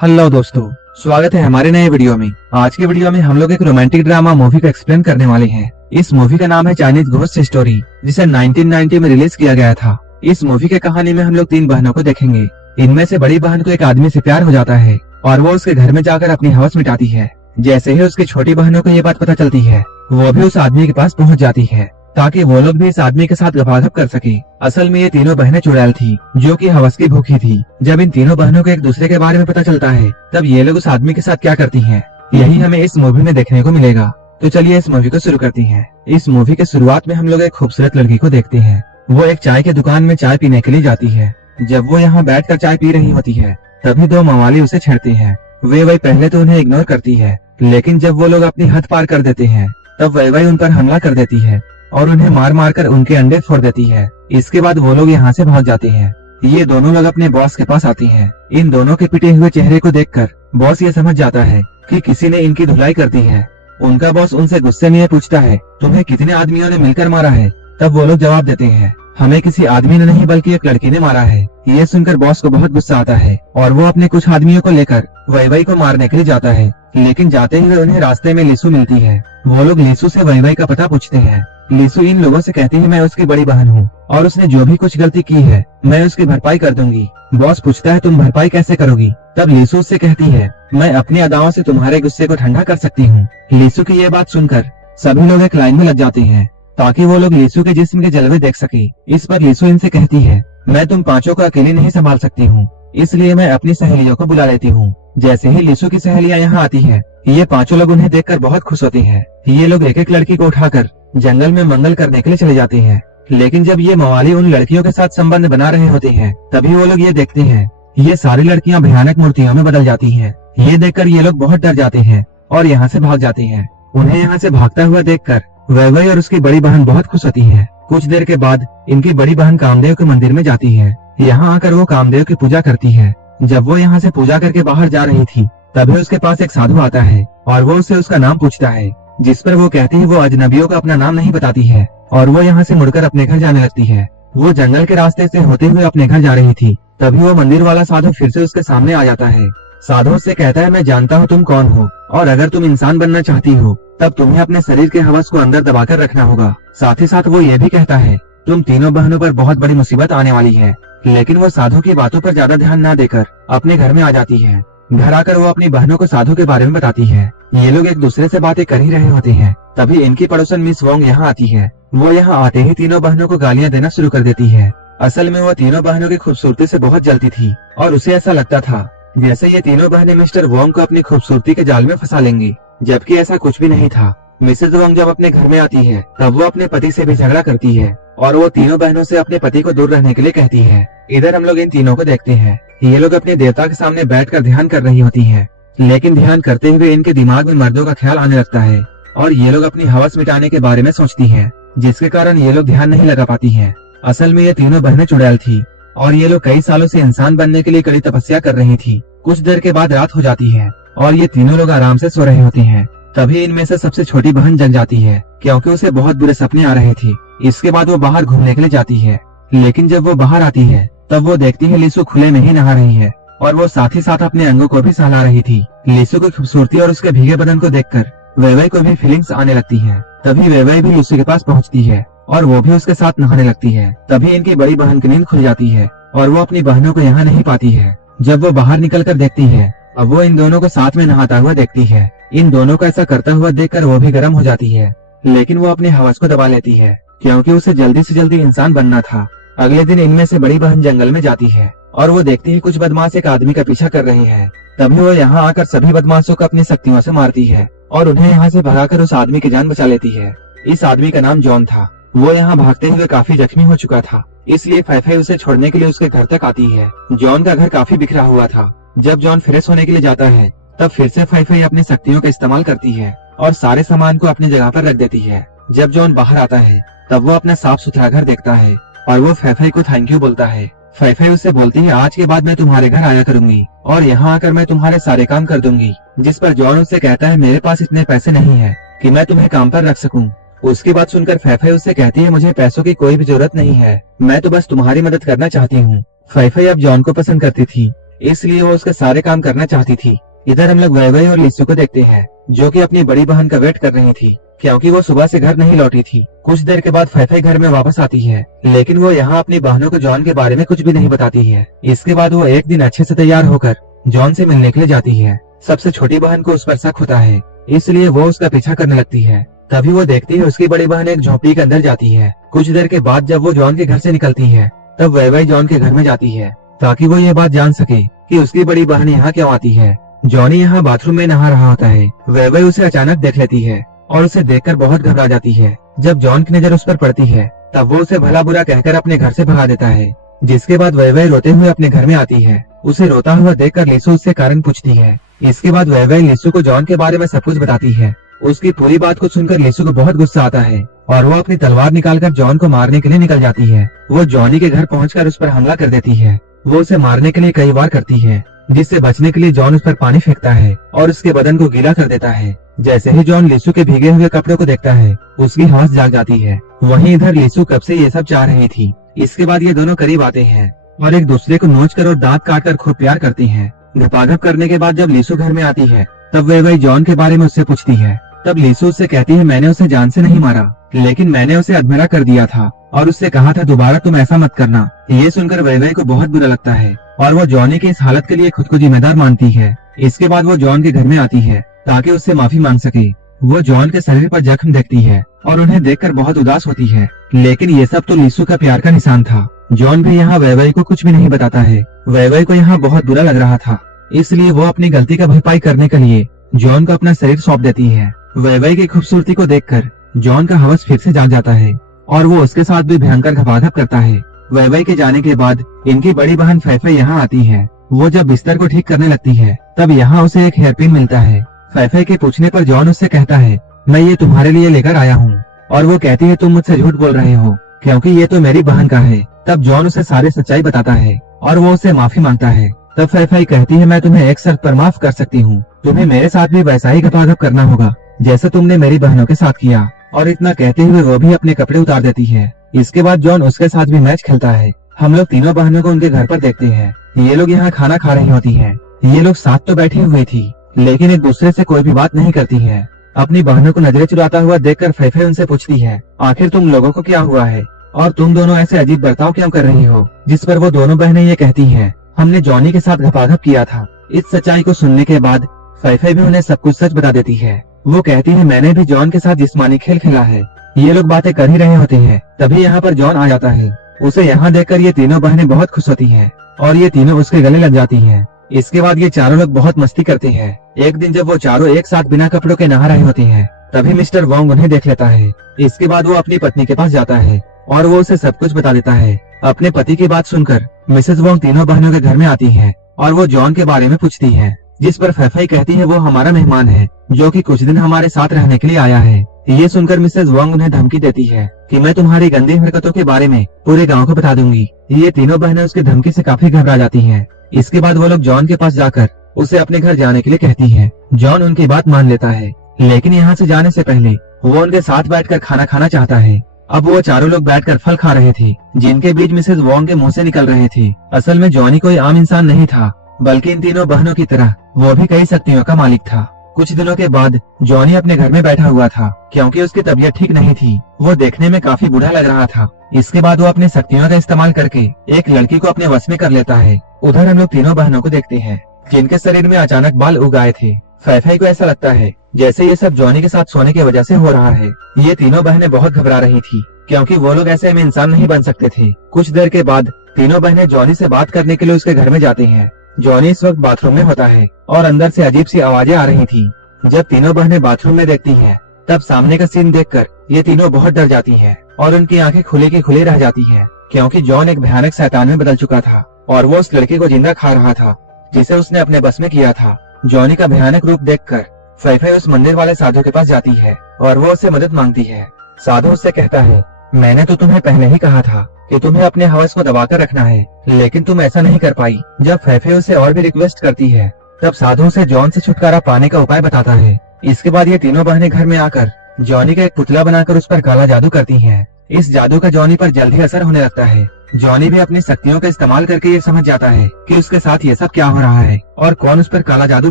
Hello दोस्तों, स्वागत है हमारे नए वीडियो में। आज के वीडियो में हम लोग एक रोमांटिक ड्रामा मूवी को एक्सप्लेन करने वाले हैं। इस मूवी का नाम है चाइनीज घोस्ट स्टोरी, जिसे 1990 में रिलीज किया गया था। इस मूवी के कहानी में हम लोग 3 बहनों को देखेंगे। इनमें से बड़ी बहन को एक आदमी से प्यार हो जाता है और वो उसके घर में जाकर अपनी हवस मिटाती है। जैसे ही उसकी छोटी बहनों को ये बात पता चलती है, वो भी उस आदमी के पास पहुँच जाती है ताकि वो लोग भी इस आदमी के साथ गपागप कर सके। असल में ये तीनों बहनें चुड़ैल थी, जो कि हवस की भूखी थी। जब इन तीनों बहनों को एक दूसरे के बारे में पता चलता है, तब ये लोग उस आदमी के साथ क्या करती हैं, यही हमें इस मूवी में देखने को मिलेगा। तो चलिए इस मूवी को शुरू करती हैं। इस मूवी के शुरुआत में हम लोग एक खूबसूरत लड़की को देखते हैं। वो एक चाय की दुकान में चाय पीने के लिए जाती है। जब वो यहाँ बैठकर चाय पी रही होती है, तभी 2 मवाली उसे छेड़ते हैं। वे पहले तो उन्हें इग्नोर करती है, लेकिन जब वो लोग अपनी हद पार कर देते हैं, तब वे उन पर हमला कर देती है और उन्हें मार मार कर उनके अंडे फोड़ देती है। इसके बाद वो लोग यहाँ से भाग जाते हैं। ये दोनों लोग अपने बॉस के पास आती हैं। इन दोनों के पिटे हुए चेहरे को देखकर बॉस ये समझ जाता है कि किसी ने इनकी धुलाई कर दी है। उनका बॉस उनसे गुस्से में ये पूछता है, तुम्हें कितने आदमियों ने मिलकर मारा है? तब वो लोग जवाब देते हैं, हमें किसी आदमी ने नहीं बल्कि एक लड़की ने मारा है। ये सुनकर बॉस को बहुत गुस्सा आता है और वो अपने कुछ आदमियों को लेकर वैवई को मारने के लिए जाता है। लेकिन जाते ही उन्हें रास्ते में लीसू मिलती है। वो लोग लीसू से वैवई का पता पूछते हैं। लीसू इन लोगों से कहती है, मैं उसकी बड़ी बहन हूँ और उसने जो भी कुछ गलती की है मैं उसकी भरपाई कर दूंगी। बॉस पूछता है, तुम भरपाई कैसे करोगी? तब लीसू उससे कहती है, मैं अपनी अदाओं से तुम्हारे गुस्से को ठंडा कर सकती हूँ। लीसू की ये बात सुनकर सभी लोग एक लाइन में लग जाते हैं ताकि वो लोग लीसू के जिस्म के जलवे देख सके। इस पर लीसू इनसे कहती है, मैं तुम पांचों को अकेले नहीं संभाल सकती हूँ, इसलिए मैं अपनी सहेलियों को बुला लेती हूँ। जैसे ही लीसू की सहेलियां यहाँ आती हैं, ये पांचों लोग उन्हें देखकर बहुत खुश होते हैं। ये लोग एक एक लड़की को उठाकर जंगल में मंगल करने के लिए चले जाते हैं। लेकिन जब ये मवाली उन लड़कियों के साथ संबंध बना रहे होते हैं, तभी वो लोग ये देखते हैं ये सारी लड़कियां भयानक मूर्तियों में बदल जाती हैं। ये देखकर ये लोग बहुत डर जाते हैं और यहाँ से भाग जाते हैं। उन्हें यहाँ से भागता हुआ देखकर वैवई और उसकी बड़ी बहन बहुत खुश होती है। कुछ देर के बाद इनकी बड़ी बहन कामदेव के मंदिर में जाती है। यहाँ आकर वो कामदेव की पूजा करती है। जब वो यहाँ से पूजा करके बाहर जा रही थी, तभी उसके पास एक साधु आता है और वो उससे उसका नाम पूछता है, जिस पर वो कहती है वो अजनबियों को अपना नाम नहीं बताती है और वो यहाँ से मुड़कर अपने घर जाने लगती है। वो जंगल के रास्ते से होते हुए अपने घर जा रही थी, तभी वो मंदिर वाला साधु फिर से उसके सामने आ जाता है। साधु उससे कहता है, मैं जानता हूँ तुम कौन हो और अगर तुम इंसान बनना चाहती हो तब तुम्हें अपने शरीर के हवस को अंदर दबाकर रखना होगा। साथ ही साथ वो ये भी कहता है, तुम तीनों बहनों पर बहुत बड़ी मुसीबत आने वाली है। लेकिन वो साधु की बातों पर ज्यादा ध्यान न देकर अपने घर में आ जाती है। घर आकर वो अपनी बहनों को साधु के बारे में बताती है। ये लोग एक दूसरे से बातें कर ही रहे होते हैं, तभी इनकी पड़ोसन मिस वोंग यहाँ आती है। वो यहाँ आते ही तीनों बहनों को गालियाँ देना शुरू कर देती है। असल में वो तीनों बहनों की खूबसूरती से बहुत जलती थी और उसे ऐसा लगता था जैसे ये तीनों बहनें मिस्टर वोंग को अपनी खूबसूरती के जाल में फंसा लेंगी, जबकि ऐसा कुछ भी नहीं था। मिसेज वोंग जब अपने घर में आती है, तब वो अपने पति से भी झगड़ा करती है और वो तीनों बहनों से अपने पति को दूर रहने के लिए कहती है। इधर हम लोग इन तीनों को देखते हैं। ये लोग अपने देवता के सामने बैठकर ध्यान कर रही होती हैं, लेकिन ध्यान करते हुए इनके दिमाग में मर्दों का ख्याल आने लगता है और ये लोग अपनी हवस मिटाने के बारे में सोचती हैं, जिसके कारण ये लोग ध्यान नहीं लगा पाती हैं। असल में ये तीनों बहनें चुड़ैल थी और ये लोग कई सालों से इंसान बनने के लिए कड़ी तपस्या कर रही थी। कुछ देर के बाद रात हो जाती है और ये तीनों लोग आराम से सो रहे होते हैं। तभी इनमें से सबसे छोटी बहन जग जाती है, क्योंकि उसे बहुत बुरे सपने आ रहे थे। इसके बाद वो बाहर घूमने के लिए जाती है, लेकिन जब वो बाहर आती है तब वो देखती है लीसू खुले में ही नहा रही है और वो साथ ही साथ अपने अंगों को भी सहला रही थी। लीसू की खूबसूरती और उसके भीगे बदन को देखकर वैवई को भी फीलिंग्स आने लगती है। तभी वैवई भी लीसू के पास पहुंचती है और वो भी उसके साथ नहाने लगती है। तभी इनकी बड़ी बहन की नींद खुल जाती है और वो अपनी बहनों को यहाँ नहीं पाती है। जब वो बाहर निकल कर देखती है, अब वो इन दोनों को साथ में नहाता हुआ देखती है। इन दोनों को ऐसा करता हुआ देखकर वो भी गर्म हो जाती है, लेकिन वो अपने हवस को दबा लेती है क्योंकि उसे जल्दी से जल्दी इंसान बनना था। अगले दिन इनमें से बड़ी बहन जंगल में जाती है और वो देखती है कुछ बदमाश एक आदमी का पीछा कर रहे हैं। तभी वो यहाँ आकर सभी बदमाशों को अपनी शक्तियों से मारती है और उन्हें यहाँ से भगाकर उस आदमी की जान बचा लेती है। इस आदमी का नाम जॉन था। वो यहाँ भागते हुए काफी जख्मी हो चुका था, इसलिए फैफे उसे छोड़ने के लिए उसके घर तक आती है। जॉन का घर काफी बिखरा हुआ था। जब जॉन फ्रेश होने के लिए जाता है, तब फिर से फैफे अपनी शक्तियों का इस्तेमाल करती है और सारे सामान को अपनी जगह पर रख देती है। जब जॉन बाहर आता है, तब वो अपना साफ सुथरा घर देखता है और वो फैफे को थैंक यू बोलता है। फैफे उससे बोलती है, आज के बाद मैं तुम्हारे घर आया करूंगी और यहाँ आकर मैं तुम्हारे सारे काम कर दूंगी। जिस पर जॉन उससे कहता है, मेरे पास इतने पैसे नहीं है कि मैं तुम्हें काम पर रख सकूं। उसकी बात सुनकर फैफे उससे कहती है, मुझे पैसों की कोई भी जरूरत नहीं है, मैं तो बस तुम्हारी मदद करना चाहती हूँ। फैफे अब जॉन को पसंद करती थी, इसलिए वो उसके सारे काम करना चाहती थी। इधर हम लोग वैवै और लिसु को देखते हैं, जो कि अपनी बड़ी बहन का वेट कर रही थी, क्योंकि वो सुबह से घर नहीं लौटी थी। कुछ देर के बाद फैफे घर में वापस आती है, लेकिन वो यहाँ अपनी बहनों को जॉन के बारे में कुछ भी नहीं बताती है। इसके बाद वो एक दिन अच्छे से तैयार होकर जॉन से मिलने के लिए जाती है। सबसे छोटी बहन को उस पर शक होता है, इसलिए वो उसका पीछा करने लगती है। तभी वो देखती है उसकी बड़ी बहन एक झोपड़ी के अंदर जाती है। कुछ देर के बाद जब वो जॉन के घर से निकलती है, तब वैवै जॉन के घर में जाती है, ताकि वो ये बात जान सके कि उसकी बड़ी बहन यहाँ क्यों आती है। जॉनी यहाँ बाथरूम में नहा रहा होता है। वैवै उसे अचानक देख लेती है और उसे देखकर बहुत घबरा जाती है। जब जॉन की नजर उस पर पड़ती है, तब वो उसे भला बुरा कहकर अपने घर से भगा देता है। जिसके बाद वैवै रोते हुए अपने घर में आती है। उसे रोता हुआ देखकर लिसु उससे कारण पूछती है। इसके बाद वैवै लिसु को जॉन के बारे में सब कुछ बताती है। उसकी पूरी बात को सुनकर लिसु को बहुत गुस्सा आता है और वो अपनी तलवार निकालकर जॉन को मारने के लिए निकल जाती है। वो जॉनी के घर पहुंचकर उस पर हमला कर देती है। वो उसे मारने के लिए कई बार करती है, जिससे बचने के लिए जॉन उस पर पानी फेंकता है और उसके बदन को गीला कर देता है। जैसे ही जॉन लिसु के भीगे हुए कपड़ों को देखता है, उसकी हौस जाग जाती है। वहीं इधर लिसु कब से ये सब चाह रही थी। इसके बाद ये दोनों करीब आते हैं और एक दूसरे को नोच कर और दांत काट कर खूब प्यार करती हैं। घपाघप करने के बाद जब लिसु घर में आती है, तब वह जॉन के बारे में उससे पूछती है। तब लिसु उससे कहती है, मैंने उसे जान से नहीं मारा, लेकिन मैंने उसे अधमरा कर दिया था और उससे कहा था दोबारा तुम ऐसा मत करना। ये सुनकर वैवै को बहुत बुरा लगता है और वो जॉनी की इस हालत के लिए खुद को जिम्मेदार मानती है। इसके बाद वो जॉन के घर में आती है ताकि उससे माफी मांग सके। वो जॉन के शरीर पर जख्म देखती है और उन्हें देखकर बहुत उदास होती है, लेकिन ये सब तो लिसु का प्यार का निशान था। जॉन भी यहाँ वैवै को कुछ भी नहीं बताता है। वैवै को यहाँ बहुत बुरा लग रहा था, इसलिए वो अपनी गलती का भरपाई करने के लिए जॉन को अपना शरीर सौंप देती है। वैवै की खूबसूरती को देखकर जॉन का हवस फिर से जाग जाता है और वो उसके साथ भी भयंकर घपाघप करता है। वैवै के जाने के बाद इनकी बड़ी बहन फैफै यहाँ आती है। वो जब बिस्तर को ठीक करने लगती है, तब यहाँ उसे एक हेयरपिन मिलता है। फैफै के पूछने पर जॉन उससे कहता है, मैं ये तुम्हारे लिए लेकर आया हूँ। और वो कहती है, तुम मुझसे झूठ बोल रहे हो, क्योंकि ये तो मेरी बहन का है। तब जॉन उसे सारी सच्चाई बताता है और वो उससे माफी मांगता है। तब फैफै कहती है, मैं तुम्हें एक शर्त पर माफ कर सकती हूँ, तुम्हें मेरे साथ भी वैसा ही घपाघप करना होगा जैसे तुमने मेरी बहनों के साथ किया। और इतना कहते हुए वो भी अपने कपड़े उतार देती है। इसके बाद जॉन उसके साथ भी मैच खेलता है। हम लोग तीनों बहनों को उनके घर पर देखते हैं। ये लोग यहाँ खाना खा रही होती हैं। ये लोग साथ तो बैठी हुई थी, लेकिन एक दूसरे से कोई भी बात नहीं करती है। अपनी बहनों को नजरें चुराता हुआ देखकर फैफै उनसे पूछती है, आखिर तुम लोगों को क्या हुआ है और तुम दोनों ऐसे अजीब बर्ताव क्यों कर रही हो। जिस पर वो दोनों बहनें ये कहती हैं, हमने जॉनी के साथ घपाघप किया था। इस सच्चाई को सुनने के बाद फैफै भी उन्हें सब कुछ सच बता देती है। वो कहती है, मैंने भी जॉन के साथ जिस्मानी खेल खेला है। ये लोग बातें कर ही रहे होते हैं, तभी यहाँ पर जॉन आ जाता है। उसे यहाँ देखकर ये तीनों बहनें बहुत खुश होती हैं और ये तीनों उसके गले लग जाती हैं। इसके बाद ये चारों लोग बहुत मस्ती करते हैं। एक दिन जब वो चारों एक साथ बिना कपड़ों के नहा रहे होते हैं, तभी मिस्टर वोंग उन्हें देख लेता है। इसके बाद वो अपनी पत्नी के पास जाता है और वो उसे सब कुछ बता देता है। अपने पति की बात सुनकर मिसेस वोंग तीनों बहनों के घर में आती है और वो जॉन के बारे में पूछती है, जिस पर फैफै कहती है, वो हमारा मेहमान है जो कि कुछ दिन हमारे साथ रहने के लिए आया है। ये सुनकर मिसेस वोंग उन्हें धमकी देती है कि मैं तुम्हारी गंदी हरकतों के बारे में पूरे गांव को बता दूंगी। ये तीनों बहनें उसकी धमकी से काफी घबरा जाती हैं। इसके बाद वो लोग जॉन के पास जाकर उसे अपने घर जाने के लिए कहती हैं। जॉन उनकी बात मान लेता है, लेकिन यहाँ से जाने से पहले वो उनके साथ बैठकर खाना खाना चाहता है। अब वो चारों लोग बैठकर फल खा रहे थे, जिनके बीच मिसेस वोंग के मुंह से निकल रहे थे। असल में जॉनी कोई आम इंसान नहीं था, बल्कि इन तीनों बहनों की तरह वो भी कई शक्तियों का मालिक था। कुछ दिनों के बाद जॉनी अपने घर में बैठा हुआ था, क्योंकि उसकी तबीयत ठीक नहीं थी। वो देखने में काफी बूढ़ा लग रहा था। इसके बाद वो अपनी शक्तियों का इस्तेमाल करके एक लड़की को अपने वश में कर लेता है। उधर हम लोग तीनों बहनों को देखते हैं, जिनके शरीर में अचानक बाल उग आए थे। फैफै को ऐसा लगता है जैसे ये सब जॉनी के साथ सोने की वजह से हो रहा है। ये तीनों बहनें बहुत घबरा रही थी, क्योंकि वो लोग ऐसे में इंसान नहीं बन सकते थे। कुछ देर के बाद तीनों बहनें जॉनी से बात करने के लिए उसके घर में जाती हैं। जॉनी इस वक्त बाथरूम में होता है और अंदर से अजीब सी आवाजें आ रही थी। जब तीनों बहनें बाथरूम में देखती हैं, तब सामने का सीन देखकर ये तीनों बहुत डर जाती हैं और उनकी आंखें खुली की खुली रह जाती हैं, क्योंकि जॉन एक भयानक शैतान में बदल चुका था और वो उस लड़की को जिंदा खा रहा था, जिसे उसने अपने बस में किया था। जॉनी का भयानक रूप देखकर फैफै उस मंदिर वाले साधु के पास जाती है और वो उससे मदद मांगती है। साधु उससे कहता है, मैंने तो तुम्हें पहले ही कहा था कि तुम्हें अपने हवस को दबाकर रखना है, लेकिन तुम ऐसा नहीं कर पाई। जब फैफै उसे और भी रिक्वेस्ट करती है, तब साधु उसे जॉन से छुटकारा पाने का उपाय बताता है। इसके बाद ये तीनों बहनें घर में आकर जॉनी का एक पुतला बनाकर उस पर काला जादू करती हैं। इस जादू का जॉनी पर जल्द ही असर होने लगता है जॉनी भी अपनी शक्तियों का इस्तेमाल करके ये समझ जाता है कि उसके साथ ये सब क्या हो रहा है और कौन उस पर काला जादू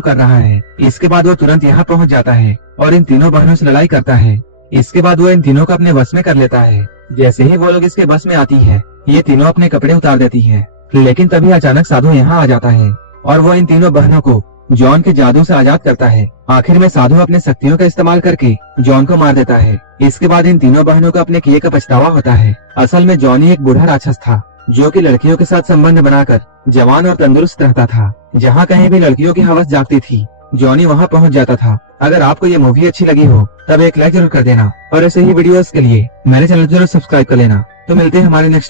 कर रहा है। इसके बाद वो तुरंत यहाँ पहुँच जाता है और इन तीनों बहनों से लड़ाई करता है। इसके बाद वो इन तीनों को अपने बस में कर लेता है। जैसे ही वो लोग इसके बस में आती है, ये तीनों अपने कपड़े उतार देती है। लेकिन तभी अचानक साधु यहाँ आ जाता है और वो इन तीनों बहनों को जॉन के जादू से आजाद करता है। आखिर में साधु अपने शक्तियों का इस्तेमाल करके जॉन को मार देता है। इसके बाद इन तीनों बहनों को अपने किए का पछतावा होता है। असल में जॉनी एक बूढ़ा राक्षस था जो कि लड़कियों के साथ संबंध बनाकर जवान और तंदुरुस्त रहता था। जहाँ कहीं भी लड़कियों की हवस जागती थी, जॉनी वहाँ पहुँच जाता था। अगर आपको ये मूवी अच्छी लगी हो तब एक लाइक जरूर कर देना और ऐसे ही वीडियोस के लिए मेरे चैनल जरूर सब्सक्राइब कर लेना। तो मिलते हैं हमारे नेक्स्ट